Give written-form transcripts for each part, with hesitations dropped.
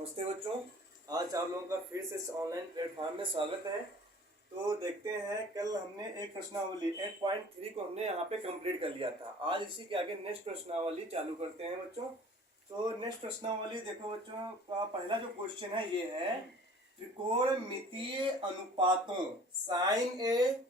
नमस्ते बच्चों, आज आप लोगों का फिर से इस ऑनलाइन प्लेटफॉर्म में स्वागत है। तो देखते हैं, कल हमने एक प्रश्नावली 8.3 को हमने यहाँ पे कंप्लीट कर लिया था। आज इसी के आगे नेक्स्ट प्रश्नावली चालू करते हैं बच्चों। तो नेक्स्ट प्रश्नावली देखो बच्चों, का पहला जो क्वेश्चन है ये है, त्रिकोणमितीय अनुपातों साइन ए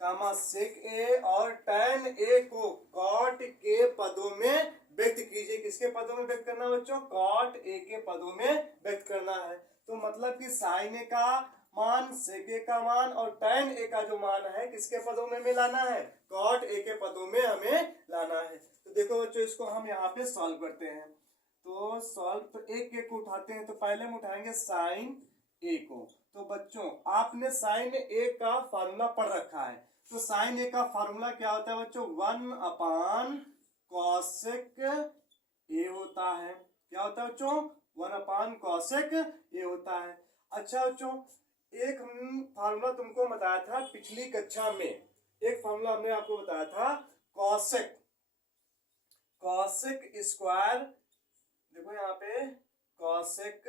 कामा सेक ए और टैन ए को कॉट के पदों में व्यक्त कीजिए। किसके पदों में व्यक्त करना है बच्चों? कॉट ए के पदों में व्यक्त करना है। तो मतलब कि साइन ए का मान, सेक ए का मान और टैन ए का जो मान है किसके पदों में हमें लाना है? कॉट ए के पदों में हमें लाना है। तो देखो बच्चों, इसको हम यहाँ पे सॉल्व करते हैं। तो सॉल्व, तो एक एक को उठाते हैं। तो पहले हम उठाएंगे साइन ए को। तो बच्चों, आपने साइन ए का फार्मूला पढ़ रखा है। तो साइन ए का फार्मूला क्या होता है बच्चों? 1 कॉसेक ए होता है। क्या होता है बच्चों? 1 कॉसेक ए होता है। अच्छा बच्चों, एक हम फार्मूला तुमको बताया था पिछली कक्षा में। एक फार्मूला हमने आपको बताया था कॉसेक स्क्वायर। देखो यहाँ पे कॉसेक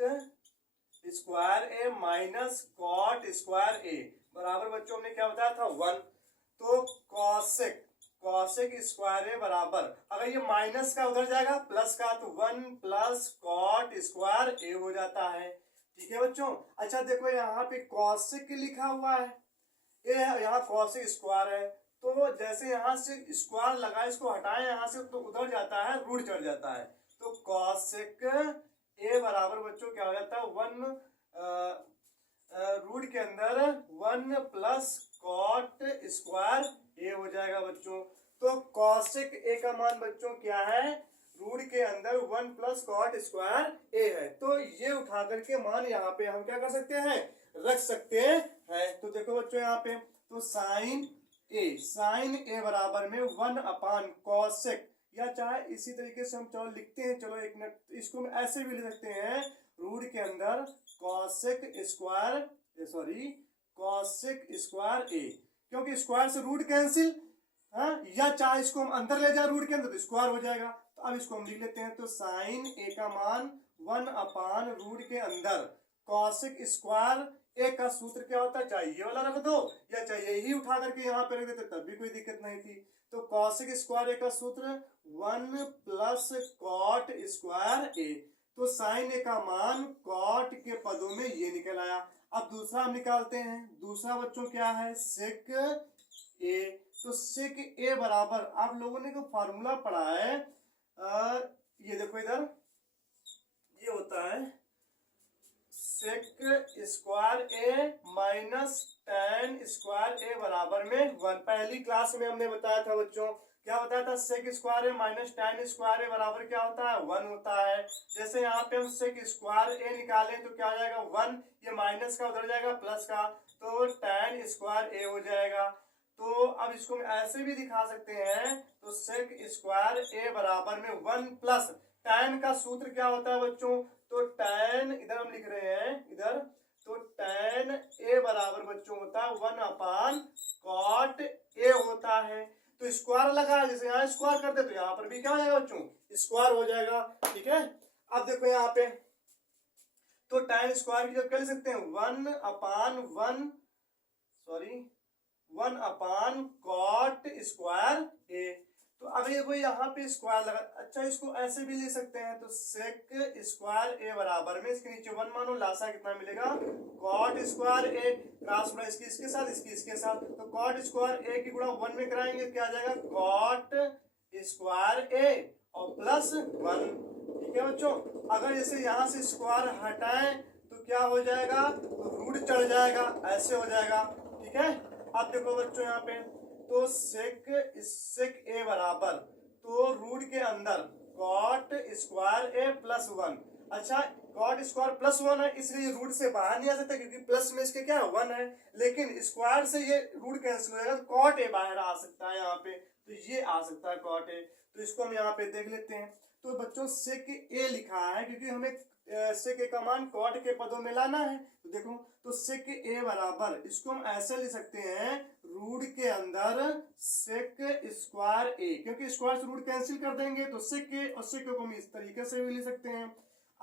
स्क्वायर ए माइनस कॉट स्क्वायर ए बराबर बच्चों हमने क्या बताया था? 1। तो कॉसेक स्क्वायर ए बराबर, अगर ये माइनस का उधर जाएगा प्लस का, तो 1 प्लस कॉट स्क्वायर ए हो जाता है। ठीक है बच्चों। अच्छा देखो, यहाँ पे कॉसेक लिखा हुआ है, ये यहाँ कॉसेक स्क्वायर है। तो जैसे यहाँ से स्क्वायर लगा, इसको हटाएं यहाँ से, तो उधर जाता है, रूट चढ़ जाता है। तो कॉसेक ए बराबर बच्चों क्या हो जाता है? 1 रूट के अंदर 1 प्लस कॉट स्क्वायर ए हो जाएगा बच्चों। तो कॉसेक ए का मान बच्चों क्या है? रूट के अंदर 1 प्लस कॉट स्क्वायर ए है। तो ये उठा करके मान यहाँ पे हम क्या कर सकते हैं? रख सकते हैं। तो देखो बच्चों यहाँ पे, तो साइन ए बराबर में 1 कॉसेक, या चाहे इसी तरीके से हम चलो लिखते हैं। चलो एक मिनट, इसको हम ऐसे भी लिख सकते हैं, रूट के अंदर कॉसेक स्क्वायर ए, क्योंकि स्क्वायर से रूट कैंसिल, या चाहे इसको हम अंदर ले जाए रूट के अंदर तो स्क्वायर हो जाएगा। तो अब इसको हम लिख लेते हैं। तो साइन ए का मान 1 रूट के अंदर कॉसेक स्क्वायर ए का सूत्र क्या होता है? चाहे ये वाला रख दो या चाहे यही उठा करके यहाँ पे रख देते तब भी कोई दिक्कत नहीं थी। तो कॉसेक स्क्वायर ए का सूत्र 1 प्लस कॉट स्क्वायर ए। तो साइन ए का मान कॉट के पदों में ये निकल आया। अब दूसरा हम निकालते हैं। दूसरा बच्चों क्या है? सेक ए। तो सेक ए बराबर, आप लोगों ने जो फार्मूला पढ़ा है, ये देखो इधर, ये होता है सेक स्क्वायर ए माइनस टैन स्क्वायर ए बराबर में 1। पहली क्लास में हमने बताया था बच्चों, क्या बताया था? सेक स्क्वायर ए माइनस टैन स्क्वायर ए बराबर क्या होता है? 1 होता है। जैसे यहाँ पे हम सेक स्क्वायर ए निकालें तो क्या हो जाएगा? 1, ये माइनस का उधर जाएगा प्लस का, तो टैन स्क्वायर ए हो जाएगा। तो अब इसको हम ऐसे भी दिखा सकते हैं। तो सेक स्क्वायर ए बराबर में 1 प्लस टैन का सूत्र क्या होता है बच्चों? तो टैन, इधर हम लिख रहे हैं इधर, तो टैन ए बराबर बच्चों होता है 1 कॉट ए होता है। तो स्क्वायर लगा है, जैसे यहाँ स्क्वायर कर दे तो यहाँ पर भी क्या हो जाएगा बच्चों? स्क्वायर हो जाएगा। ठीक है। अब देखो यहाँ पे, तो टैन स्क्वायर की जब क्या लिख सकते हैं? 1 कॉट स्क्वायर ए। तो अब ये कोई यहाँ पे स्क्वायर लगा, अच्छा इसको ऐसे भी ले सकते हैं। तो सेक स्क्वायर ए बराबर में इसके नीचे 1 मानो, लासा कितना मिलेगा? कॉट स्क्वायर ए, क्रॉस गुणा इसकी इसके साथ, इसकी इसके साथ। तो कॉट स्क्वायर ए की गुणा 1 में कराएंगे, क्या आ जाएगा? कॉट स्क्वायर ए और प्लस 1। ठीक है बच्चों। अगर जैसे यहाँ से स्क्वायर हटाएं तो क्या हो जाएगा? तो रूट चढ़ जाएगा, ऐसे हो जाएगा। ठीक है। अब देखो बच्चों यहाँ पे, तो सेक ए बराबर, तो रूट के अंदर कॉट स्क्वायर ए प्लस 1। अच्छा, कॉट स्क्वायर प्लस 1 है, इसलिए रूट से बाहर नहीं आ सकता, क्योंकि प्लस में इसके क्या है? 1 है। लेकिन स्क्वायर से ये रूट कैंसिल हो जाएगा, तो कॉट ए बाहर आ सकता है यहाँ पे, तो ये आ सकता है कॉट ए। तो इसको हम यहाँ पे देख लेते हैं। तो बच्चों सेक ए लिखा है क्योंकि हमें सेक ए का मान कॉट के पदों में लाना है। तो देखो, तो सेक ए बराबर, इसको हम ऐसे लिख सकते हैं, रूट के अंदर सेक स्क्वायर ए, क्योंकि स्क्वायर से रूट कैंसिल कर देंगे तो सेक ए, और सेक को हम इस तरीके से भी लिख सकते हैं।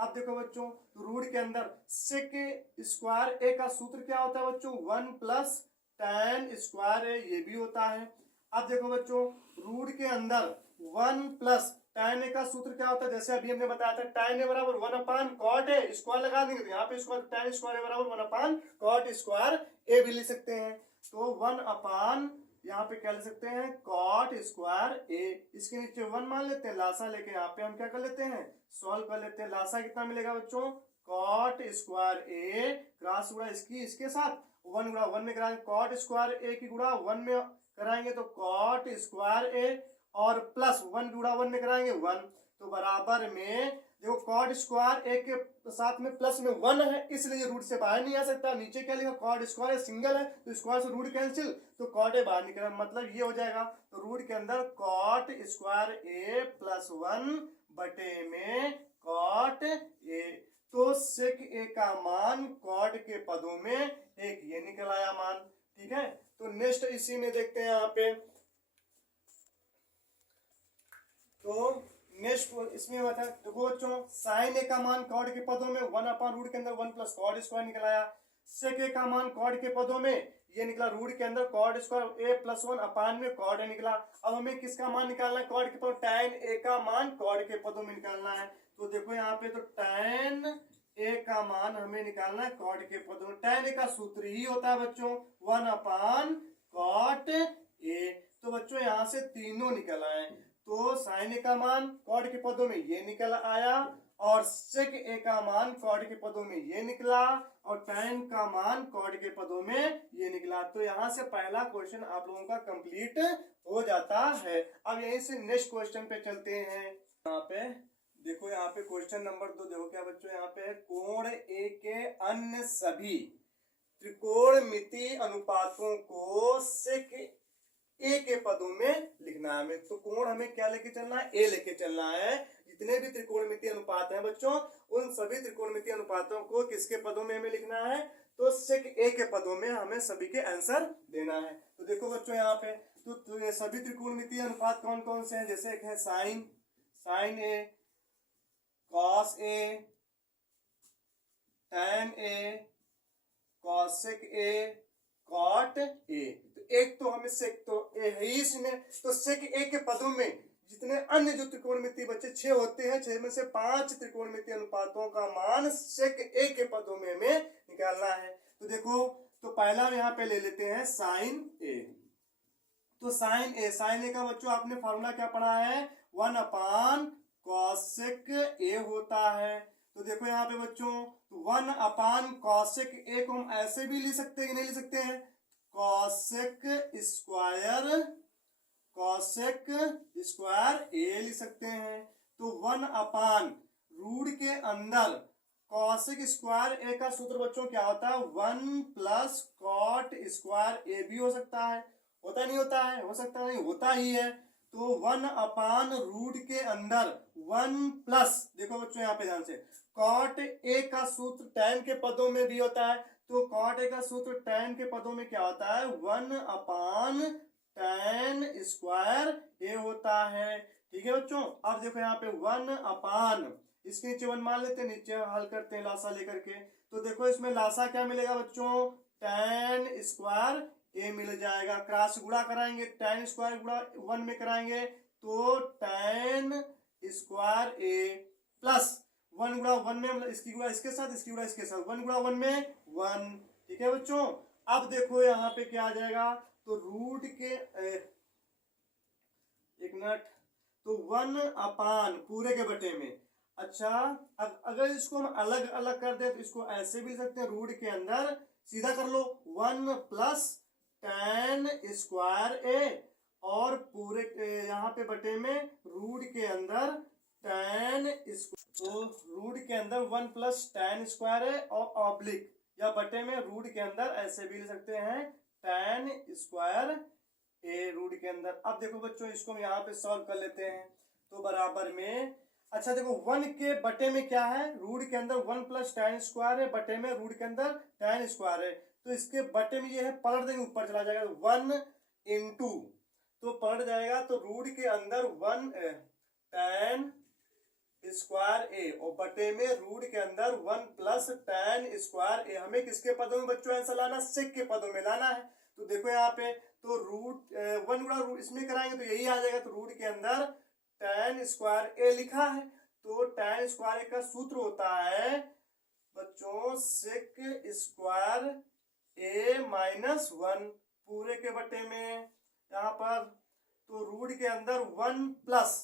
अब देखो बच्चों, तो रूट के अंदर सेक स्क्वायर ए का सूत्र क्या होता है बच्चों, 1 प्लस tan स्क्वायर ए, ये भी होता है। अब देखो बच्चों, रूट के अंदर 1 प्लस tan ए का सूत्र क्या होता है, जैसे अभी हमने बताया था tan ए बराबर 1 अपान कॉट ए, स्क्वायर लगा देंगे तो यहाँ पे स्क्वायर, tan स्क्वायर ए बराबर 1 अपान कॉट स्क्वायर ए भी लिख सकते हैं। तो 1 अपान यहाँ पे क्या ले सकते हैं, कॉट स्क्वायर ए, इसके नीचे 1 मान लेते हैं, लासा लेके यहाँ पे हम क्या कर लेते हैं, सॉल्व कर लेते हैं। लासा कितना मिलेगा बच्चों, कॉट स्क्वायर ए क्रॉस गुणा इसकी इसके साथ, 1 गुणा 1 में कराएंगे कॉट स्क्वायर ए की गुणा 1 में कराएंगे तो कॉट स्क्वायर ए, और प्लस 1 गुणा 1 में कराएंगे 1, तो बराबर में देखो कॉट स्क्वायर ए के साथ में प्लस में 1 है, इसलिए रूट से बाहर नहीं आ सकता। नीचे क्या लिखा, कॉट स्क्वायर सिंगल है तो स्क्वायर से रूट कैंसिल, तो कॉट ए बाहर निकला, मतलब ये हो जाएगा। तो रूट के अंदर कॉट स्क्वायर ए प्लस 1 बटे में कॉट ए, तो सेक ए का मान कॉट के पदों में एक ये निकल आया मान। ठीक है, तो नेक्स्ट इसी में देखते हैं यहाँ पे, तो नेक्स्ट इसमें बता देखो बच्चों, साइन ए का मान कॉड के पदों में 1 अपान रूट के अंदर 1 प्लस कॉड स्क्वायर निकल आया। सेक ए का मान कॉड के पदों में ये निकला, रूट के अंदर कॉड स्क्वायर ए प्लस 1 अपान में कॉड ए निकला। अब हमें किसका मान निकालना है, कॉड के पदों, tan ए का मान कॉड के पदों में निकालना है। तो देखो यहाँ पे, तो tan ए का मान हमें निकालना है कॉड के पदों में। tan ए का सूत्र ही होता है बच्चों 1 अपान कॉट ए, तो बच्चों यहाँ से तीनों निकल आए। तो साइन ए का मान कॉड के पदों में ये निकल आया, और सेक ए का मान कॉड के पदों में ये निकला, और tan का मान कॉड के पदों में ये निकला। तो यहाँ से पहला क्वेश्चन आप लोगों का कंप्लीट हो जाता है। अब यहीं से नेक्स्ट क्वेश्चन पे चलते हैं। यहाँ पे देखो, यहाँ पे क्वेश्चन नंबर 2 देखो क्या बच्चों, यहाँ पे कोण ए के अन्य सभी त्रिकोणमितीय अनुपातों को सेक ए के पदों में लिखना है हमें। तो कोण हमें क्या लेके चलना है, ए लेके चलना है। जितने भी त्रिकोणमितीय अनुपात हैं बच्चों, उन सभी त्रिकोणमितीय अनुपातों को किसके पदों में हमें लिखना है, तो सेक ए के पदों में हमें सभी के आंसर देना है। तो देखो बच्चों यहाँ पे, तो ये सभी त्रिकोणमितीय अनुपात कौन कौन से हैं, जैसे एक है sine A, cos A, tan A, cosec A, cot A. तो एक तो हमें सेक तो ए है ही इसमें, तो सेक ए के पदों में जितने अन्य जो त्रिकोणमितीय बच्चे 6 होते हैं, 6 में से 5 त्रिकोणमितीय अनुपातों का मान सेक ए के पदों में हमें निकालना है। तो देखो, तो पहला यहाँ पे ले लेते हैं साइन ए। तो साइन ए का बच्चों आपने फॉर्मूला क्या पढ़ा है, 1 अपान कॉसेक ए होता है। तो देखो यहाँ पे बच्चों, तो 1 अपान कॉसेक ए को हम ऐसे भी लिख सकते हैं कि नहीं लिख सकते हैं, कॉसेक स्क्वायर ए लिख सकते हैं। तो 1 अपान रूट के अंदर कॉसेक स्क्वायर ए का सूत्र बच्चों क्या होता है, 1 प्लस कॉट स्क्वायर ए भी हो सकता है, होता नहीं होता है, हो सकता नहीं, होता ही है। तो 1 अपान रूट के अंदर 1 प्लस, देखो बच्चों यहाँ पे ध्यान से, कॉट ए का सूत्र tan के पदों में भी होता है। तो कॉट ए का सूत्र tan के पदों में क्या होता है, 1 अपान tan स्क्वायर ए होता है। ठीक है बच्चों, अब देखो यहाँ पे 1 अपान, इसके नीचे 1 मान लेते हैं, नीचे हल करते हैं लासा लेकर के। तो देखो इसमें लासा क्या मिलेगा बच्चों, tan स्क्वायर ए मिल जाएगा, क्रॉस गुणा कराएंगे, tan स्क्वायर गुणा 1 में कराएंगे तो tan स्क्वायर ए प्लस 1 गुणा 1 में, मतलब इसकी गुणा इसके साथ, इसकी गुणा इसके साथ, 1 गुणा 1 में 1। ठीक है बच्चों, अब देखो यहाँ पे क्या आ जाएगा, तो रूट के एक मिनट, तो 1 अपान पूरे के बटे में, अच्छा अगर इसको हम अलग अलग कर दें तो इसको ऐसे भी सकते हैं, रूट के अंदर सीधा कर लो 1 प्लस tan स्क्वायर ए, और पूरे यहाँ पे बटे में रूट के अंदर tan, तो रूट के अंदर 1 प्लस tan स्क्वायर ए और ऑब्लिक, या बटे में रूट के अंदर ऐसे भी ले सकते हैं tan स्क्वायर ए रूट के अंदर। अब देखो बच्चों, इसको हम यहाँ पे सॉल्व कर लेते हैं, तो बराबर में, अच्छा देखो 1 के बटे में क्या है, रूट के अंदर 1 प्लस tan स्क्वायर है, बटे में रूट के अंदर tan स्क्वायर है, तो इसके बटे में ये है, पलट देंगे ऊपर चला जाएगा 1 इंटू, तो पलट जाएगा, तो रूट के अंदर 1 tan स्क्वायर ए और बटे में रूट के अंदर 1 प्लस tan स्क्वायर ए। हमें किसके पदों में बच्चों आंसर लाना, सेक के पदों में लाना है। तो देखो यहाँ पे तो रूट 1 गुणा रूट इसमें कराएंगे तो यही आ जाएगा। तो रूट के अंदर tan स्क्वायर ए लिखा है। तो tan स्क्वायर ए का सूत्र होता है बच्चों सेक स्क्वायर ए माइनस 1 पूरे के बटे में यहाँ पर। तो रूट के अंदर 1 प्लस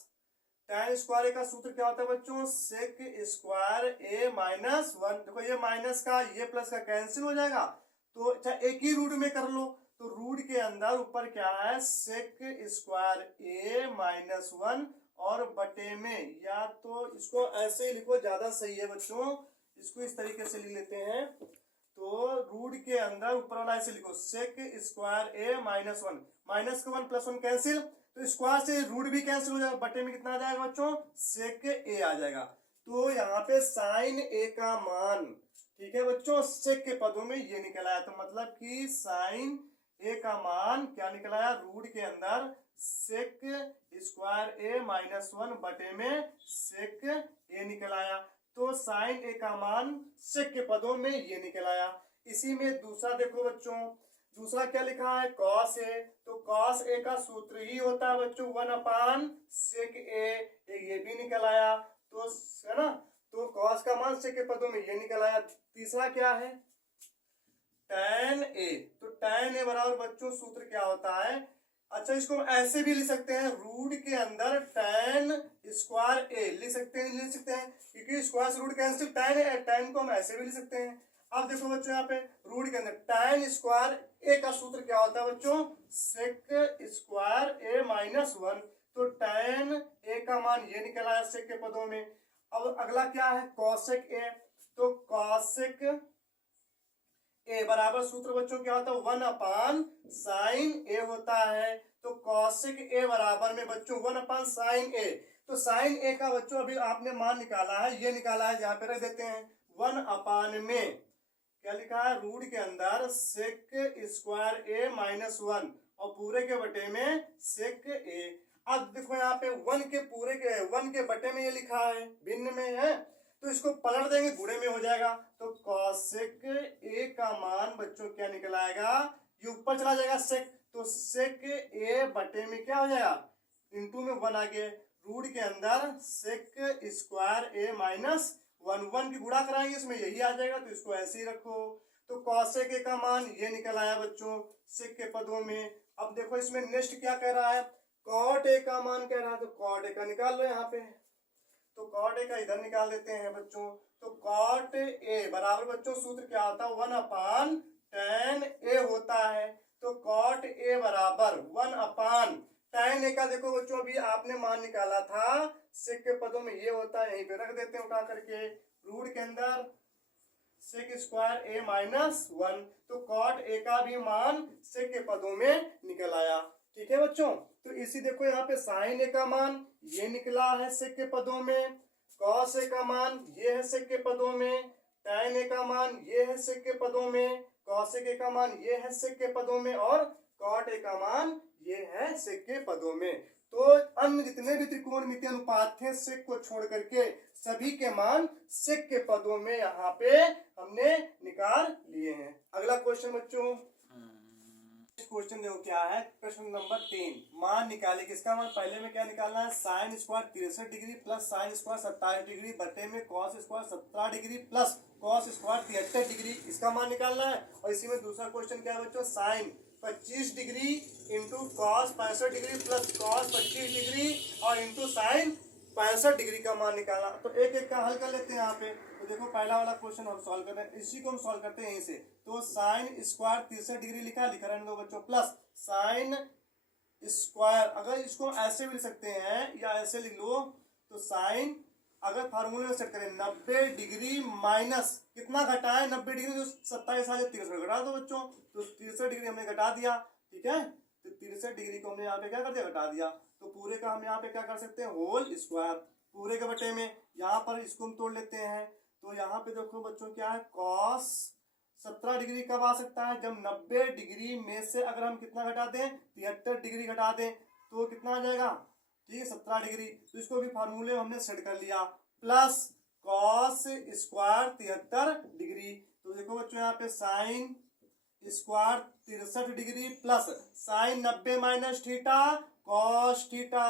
tan स्क्वायर का सूत्र क्या होता है बच्चों, सेक स्क्वायर ए माइनस 1। देखो ये माइनस का ये प्लस का कैंसिल हो जाएगा। तो अच्छा एक ही रूट में कर लो। तो रूट के अंदर ऊपर क्या है सेक स्क्वायर ए माइनस 1 और बटे में, या तो इसको ऐसे ही लिखो ज्यादा सही है बच्चों, इसको इस तरीके से लिख लेते हैं। तो रूट के अंदर ऊपर वाला ऐसे लिखो सेक स्क्वायर ए माइनस 1, माइनस का 1 प्लस 1 कैंसिल, तो स्क्वायर से रूट भी कैंसिल हो जाएगा। बटे में कितना आ जाएगा बच्चों, सेक ए आ जाएगा। तो यहाँ पे साइन ए का मान, ठीक है बच्चों, सेक के पदों में ये निकल आया। तो मतलब कि साइन ए का मान क्या निकल आया, रूट के अंदर सेक स्क्वायर ए माइनस 1 बटे में सेक ए निकल आया। तो साइन ए का मान सेक के पदों में ये निकल आया। इसी में दूसरा देखो बच्चों, दूसरा क्या लिखा है कॉस ए। तो कॉस ए का सूत्र ही होता है बच्चों 1 अपान सेक ए, ये भी निकल आया। तो है ना, तो कॉस का मान सेक के पदों में ये निकल आया। तीसरा क्या है tan ए। तो tan ए बराबर बच्चों सूत्र क्या होता है, अच्छा इसको ऐसे भी लिख सकते हैं, रूट के अंदर tan स्क्वायर ए लिख सकते हैं, लिख सकते हैं क्योंकि स्क्वायर से रूट कैंसिल, tan है, tan को हम ऐसे भी लिख सकते हैं। अब देखो बच्चों यहाँ पे रूट के अंदर tan स्क्वायर ए का सूत्र क्या होता है बच्चों, सेक स्क्वायर ए माइनस 1। तो tan ए का मान ये निकल आया सेक के पदों में। अब अगला क्या है कॉसेक ए। तो कॉसेक ए बराबर सूत्र बच्चों क्या होता है 1 अपान साइन ए होता है। तो कॉसेक ए बराबर में बच्चों 1 अपान साइन ए। तो साइन ए का बच्चों अभी आपने मान निकाला है, ये निकाला है, यहाँ पे रख देते हैं 1 अपान में क्या लिखा है रूट के अंदर सेक स्क्वायर ए माइनस 1 और पूरे के बटे में सेक ए। अब देखो यहाँ पे 1 के पूरे के 1 के बटे में ये लिखा है, भिन्न में है, तो इसको पलट देंगे गुणे में हो जाएगा। तो कॉसेक ए का मान बच्चों क्या निकल आएगा, ये ऊपर चला जाएगा सेक, तो सेक ए बटे में क्या हो जाएगा इंटू में 1 आ गया, रूट के अंदर सेक स्क्वायर ए माइनस 1 की गुणा कराएंगे इसमें यही आ जाएगा, तो इसको ऐसे ही रखो। तो कॉसेक ए का मान ये निकल आया बच्चों सेक के पदों में। अब देखो इसमें नेक्स्ट क्या कह रहा है, कॉट ए का मान कह रहा है, तो कॉट ए का निकाल लो यहाँ पे। तो कॉट ए का इधर निकाल देते हैं बच्चों। तो कॉट ए बराबर बच्चों सूत्र क्या होता है 1 अपान tan ए होता है। तो कॉट ए बराबर 1 अपान tan ए का देखो बच्चों अभी आपने मान निकाला था सेक के पदों में ये होता है, यहीं पे रख देते हैं उठा करके, रूट के अंदर सेक स्क्वायर ए माइनस 1। तो कॉट ए का भी मान सेक के पदों में निकल आया, ठीक है बच्चों। तो इसी देखो यहाँ पे साइन ए का मान ये निकला है सेक के पदों में, कॉस ए का मान ये है सेक के पदों में, tan ए का मान ये है सेक के पदों में, कॉसेक ए का मान ये है सेक के पदों में और कॉट ए का मान ये है सेक के पदों में। तो अन्य जितने भी त्रिकोणमितीय अनुपात थे सेक को छोड़ करके सभी के मान सेक के पदों में यहाँ पे हमने निकाल लिए हैं। अगला क्वेश्चन बच्चों, क्वेश्चन देखो क्या है, प्रश्न नंबर 3, मान निकाले। किसका मान, पहले में क्या निकालना है sine square 63 degree plus sine square 27 degree बटे में cos square 17 degree plus cos square 73 degree, इसका मान निकालना है। और इसी में दूसरा क्वेश्चन क्या है बच्चों, sine 25 degree into cos 65 degree plus cos 25 degree और इंटू साइन 65 डिग्री का मान निकालना। तो एक एक का हल कर लेते हैं यहाँ पे। तो देखो पहला वाला क्वेश्चन हम सॉल्व कर रहे हैं, इसी को हम सॉल्व करते हैं यहीं से। तो साइन स्क्वायर 63 डिग्री लिखा रहने दो बच्चों, प्लस साइन स्क्वायर, अगर इसको ऐसे भी लिख सकते हैं या ऐसे लिख लो, तो साइन अगर फार्मूले में सेट करें 90 डिग्री माइनस कितना घटाए 90 डिग्री, तो 27 आ जाए 63 घटा दो बच्चों। तो 63 डिग्री हमने घटा दिया, ठीक है। तो 63 डिग्री को हमने यहाँ पे क्या कर दिया, घटा दिया। तो पूरे का हम यहाँ पे क्या कर सकते हैं, होल स्क्वायर पूरे के बटे में, यहाँ पर इसको हम तोड़ लेते हैं। तो यहाँ पे देखो बच्चों क्या है, कॉस 17 डिग्री कब आ सकता है, जब 90 डिग्री में से अगर हम कितना घटा दें 73 डिग्री घटा दें तो कितना आ जाएगा, ठीक है 17 डिग्री। तो इसको भी फार्मूले हमने सेट कर लिया। Plus cos square 73 degree. तो देखो बच्चों यहाँ पे sine square 63 degree plus sign 90 minus theta cos theta.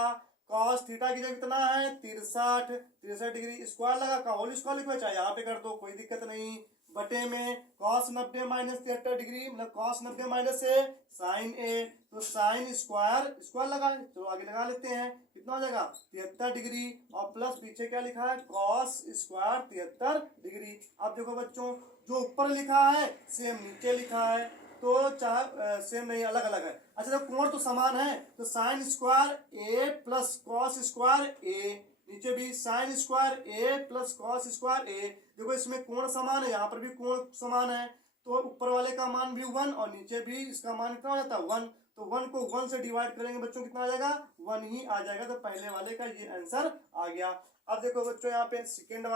Cos theta की जगह कितना है 63 डिग्री, स्क्वायर लगा का होल स्क्वायर लिखो, चाहे यहाँ पे कर दो कोई दिक्कत नहीं, बटे में कॉस 90 माइनस 73 डिग्री मतलब कॉस 90 माइनस ए साइन ए, तो साइन स्क्वायर स्क्वायर लगा, तो आगे लगा लेते हैं, कितना हो जाएगा 73 डिग्री और प्लस पीछे क्या लिखा है कॉस स्क्वायर 73 डिग्री। अब देखो बच्चों जो ऊपर लिखा है सेम नीचे लिखा है, तो चाहे सेम नहीं अलग अलग है। अच्छा जब कोण तो समान है तो साइन स्क्वायर ए प्लस कॉस स्क्वायर ए, नीचे भी साइन स्क्वायर ए प्लस कॉस स्क्वायर ए। देखो इसमें कोण समान है, यहाँ पर भी कोण समान है, तो ऊपर वाले का मान भी 1 और नीचे भी इसका मान कितना हो जाता है 1, तो 1 को 1 से डिवाइड करेंगे बच्चों कितना आ जाएगा 1 ही आ जाएगा, तो पहले वाले का ये आंसर आ गया। अब देखो बच्चों यहाँ पे सेकेंड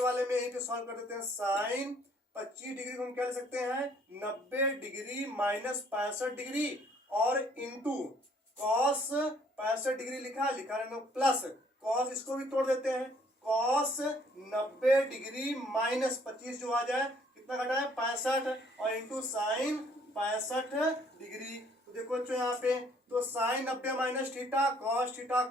वाले में यही पे सॉल्व कर देते हैं। साइन 25 डिग्री को हम क्या ले सकते हैं 90 डिग्री माइनस 65 डिग्री और इंटू कॉस 65 डिग्री लिखा है प्लस कॉस, इसको भी तोड़ देते हैं, कॉस 90 डिग्री माइनस 25 जो आ जाए कितना घटा है 65 और इंटू साइन 65 डिग्री। तो देखो बच्चों यहाँ पे तो sine 90 minus theta cos theta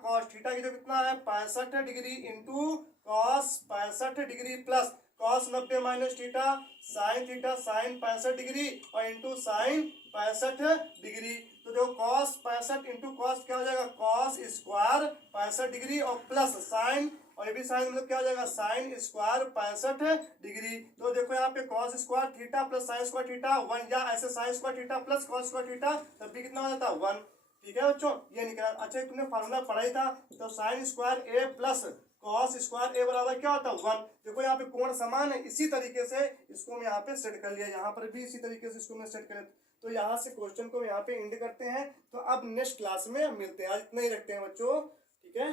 की जो कितना है 65 degree into cos 65 degree plus cos 90 minus theta sine 65 degree और इंटू साइन 65 डिग्री। तो जो कॉस 65 इंटू कॉस क्या हो जाएगा कॉस स्क्वायर 65 डिग्री और प्लस साइन, और ये भी साइन मतलब क्या हो जाएगा साइन स्क्वायर 65 डिग्री। तो देखो यहाँ पे cos square theta plus sine square theta 1, या ऐसे sine square theta plus cos square theta तब भी कितना हो जाता है 1। ठीक है बच्चों ये निकला। अच्छा तुमने फार्मूला पढ़ा ही था, तो साइन स्क्वायर ए प्लस कॉस स्क्वायर ए बराबर क्या होता है 1। देखो यहाँ पे कोण समान है, इसी तरीके से इसको हम यहाँ पे सेट कर लिया, यहाँ पर भी इसी तरीके से इसको मैं सेट कर, तो यहाँ से क्वेश्चन को यहाँ पे एंड करते हैं। तो अब नेक्स्ट क्लास में मिलते हैं, आज इतना ही रखते हैं बच्चों, ठीक है।